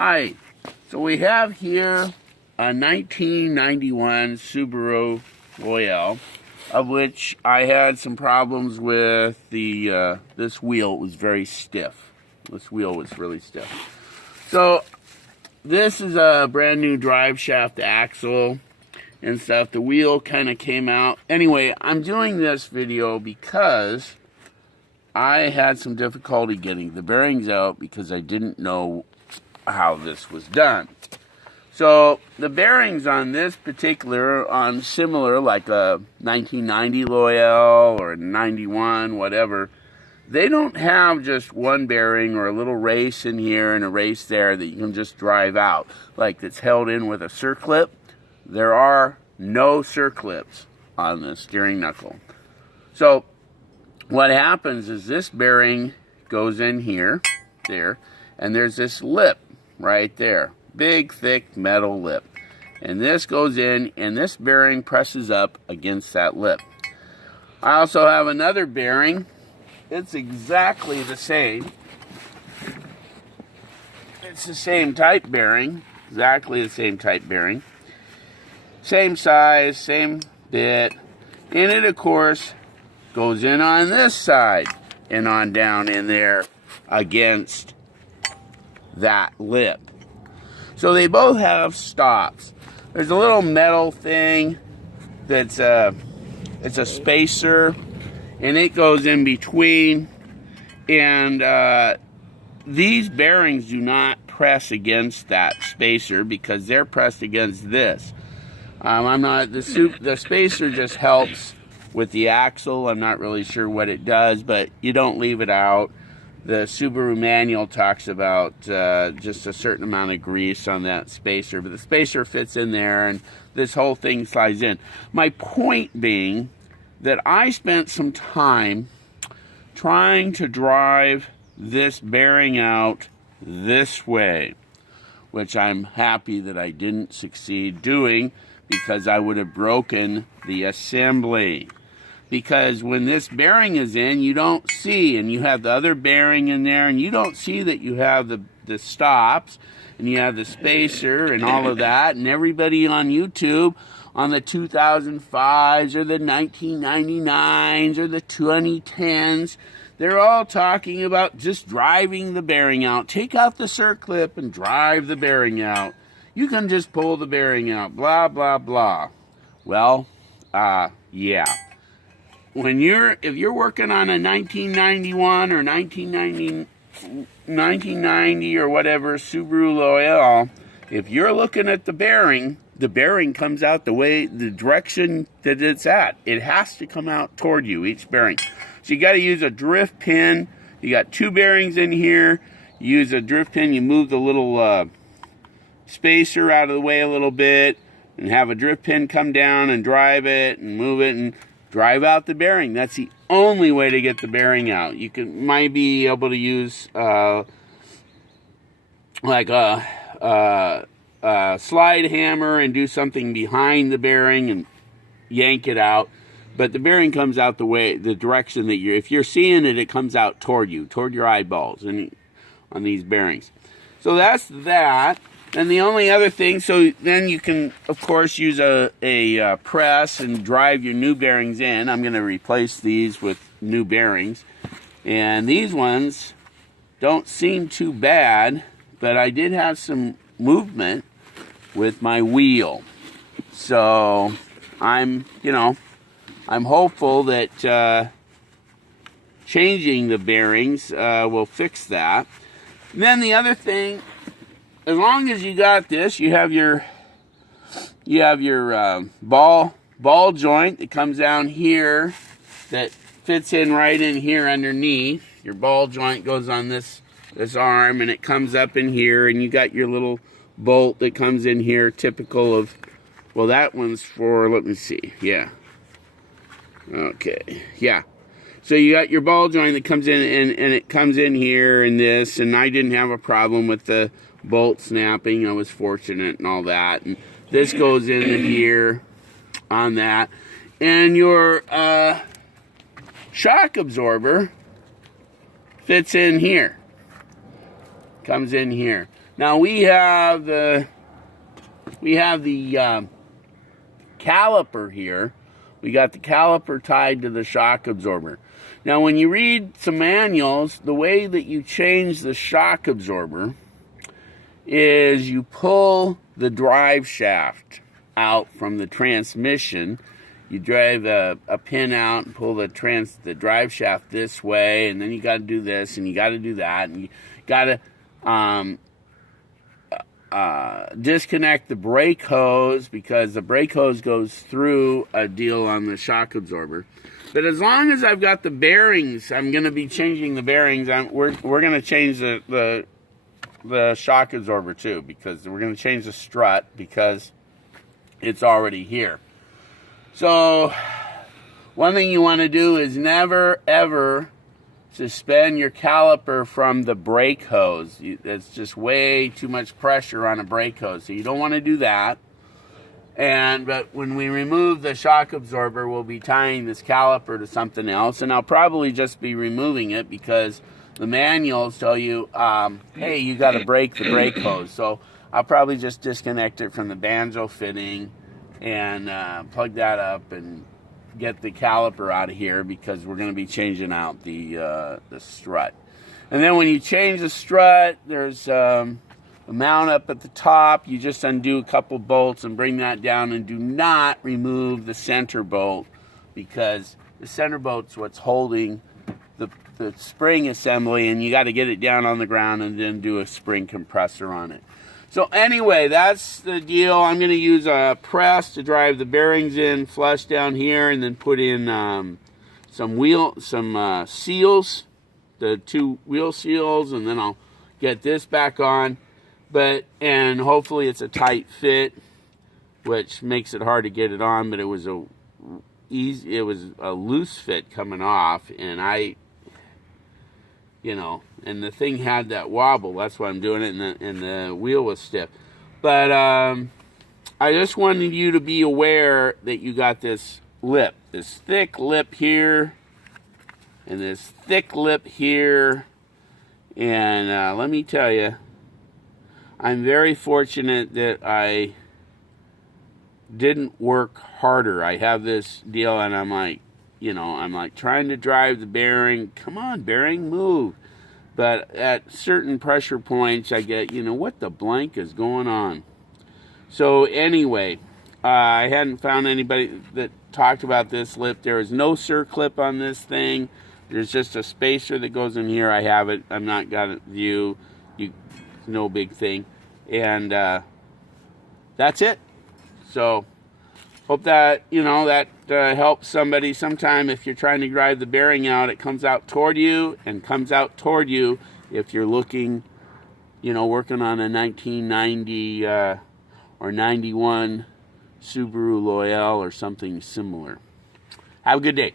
Hi, so we have here a 1991 Subaru Loyale, of which I had some problems with this wheel. It was very stiff. This wheel was really stiff. So this is a brand new drive shaft axle and stuff. The wheel kind of came out. Anyway, I'm doing this video because I had some difficulty getting the bearings out because I didn't know how this was done. So the bearings on this particular, on similar like a 1990 Loyale or a 91, whatever, they don't have just one bearing or a little race in here and a race there that you can just drive out, like it's held in with a circlip. There are no circlips on the steering knuckle. So what happens is this bearing goes in here, there, and there's this lip right there. Big, thick metal lip. And this goes in, and this bearing presses up against that lip. I also have another bearing. It's exactly the same. It's the same type bearing. Exactly the same type bearing. Same size, same bit. And it, of course, goes in on this side and on down in there against that lip. So they both have stops. There's a little metal thing that's it's a spacer, and it goes in between. And these bearings do not press against that spacer because they're pressed against this. The spacer just helps with the axle. I'm not really sure what it does, but you don't leave it out. The Subaru manual talks about just a certain amount of grease on that spacer, but the spacer fits in there and this whole thing slides in. My point being that I spent some time trying to drive this bearing out this way, which I'm happy that I didn't succeed doing because I would have broken the assembly. Because when this bearing is in, you don't see, and you have the other bearing in there, and you don't see that you have the stops, and you have the spacer, and all of that, and everybody on YouTube, on the 2005s, or the 1999s, or the 2010s, they're all talking about just driving the bearing out. Take out the circlip and drive the bearing out. You can just pull the bearing out, blah, blah, blah. Well, yeah. If you're working on a 1991 or 1990 or whatever Subaru Loyale, if you're looking at the bearing comes out the direction that it's at. It has to come out toward you, each bearing. So you got to use a drift pin. You got two bearings in here. You use a drift pin. You move the little spacer out of the way a little bit and have a drift pin come down and drive it and move it and drive out the bearing. That's the only way to get the bearing out. You might be able to use like a slide hammer and do something behind the bearing and yank it out. But the bearing comes out the direction that if you're seeing it, it comes out toward you, toward your eyeballs and on these bearings. So that's that. And the only other thing, so then you can, of course, use a press and drive your new bearings in. I'm going to replace these with new bearings. And these ones don't seem too bad, but I did have some movement with my wheel. So I'm hopeful that changing the bearings will fix that. And then the other thing, as long as you got this, you have your ball joint that comes down here that fits in right in here underneath. Your ball joint goes on this arm, and it comes up in here, and you got your little bolt that comes in here, typical of, well, that one's for, let me see, yeah. Okay, yeah. So you got your ball joint that comes in, and it comes in here and this, and I didn't have a problem with the bolt snapping. I was fortunate and all that. And this goes in here on that. And your shock absorber fits in here. Comes in here. Now we have the caliper here. We got the caliper tied to the shock absorber. Now when you read some manuals, the way that you change the shock absorber is you pull the drive shaft out from the transmission. You drive a pin out and pull the drive shaft this way, and then you got to do this and you got to do that, and you got to disconnect the brake hose, because the brake hose goes through a deal on the shock absorber. But as long as I've got the bearings, I'm going to be changing the bearings. We're going to change the shock absorber too, because we're going to change the strut because it's already here. So one thing you want to do is never ever suspend your caliper from the brake hose. It's just way too much pressure on a brake hose, so you don't want to do that. But when we remove the shock absorber, we'll be tying this caliper to something else, and I'll probably just be removing it because the manuals tell you, hey, you got to break the brake hose. So I'll probably just disconnect it from the banjo fitting and plug that up and get the caliper out of here, because we're going to be changing out the strut. And then when you change the strut, there's a mount up at the top. You just undo a couple bolts and bring that down, and do not remove the center bolt, because the center bolt's what's holding the spring assembly, and you got to get it down on the ground and then do a spring compressor on it. So anyway, that's the deal. I'm going to use a press to drive the bearings in, flush down here, and then put in some seals, the 2 wheel seals, and then I'll get this back on. And hopefully it's a tight fit, which makes it hard to get it on. But it was a loose fit coming off, and and the thing had that wobble. That's why I'm doing it, and the wheel was stiff. But I just wanted you to be aware that you got this thick lip here, and this thick lip here. And let me tell you, I'm very fortunate that I didn't work harder. I have this deal, and I'm like trying to drive the bearing. Come on, bearing, move. But at certain pressure points, I get, what the blank is going on? So anyway, I hadn't found anybody that talked about this lip. There is no circlip on this thing. There's just a spacer that goes in here. I have it. I'm not got it view. No big thing. And that's it. So hope that, that helps somebody. Sometime if you're trying to drive the bearing out, it comes out toward you, and comes out toward you if you're looking, working on a 1990 or 91 Subaru Loyale or something similar. Have a good day.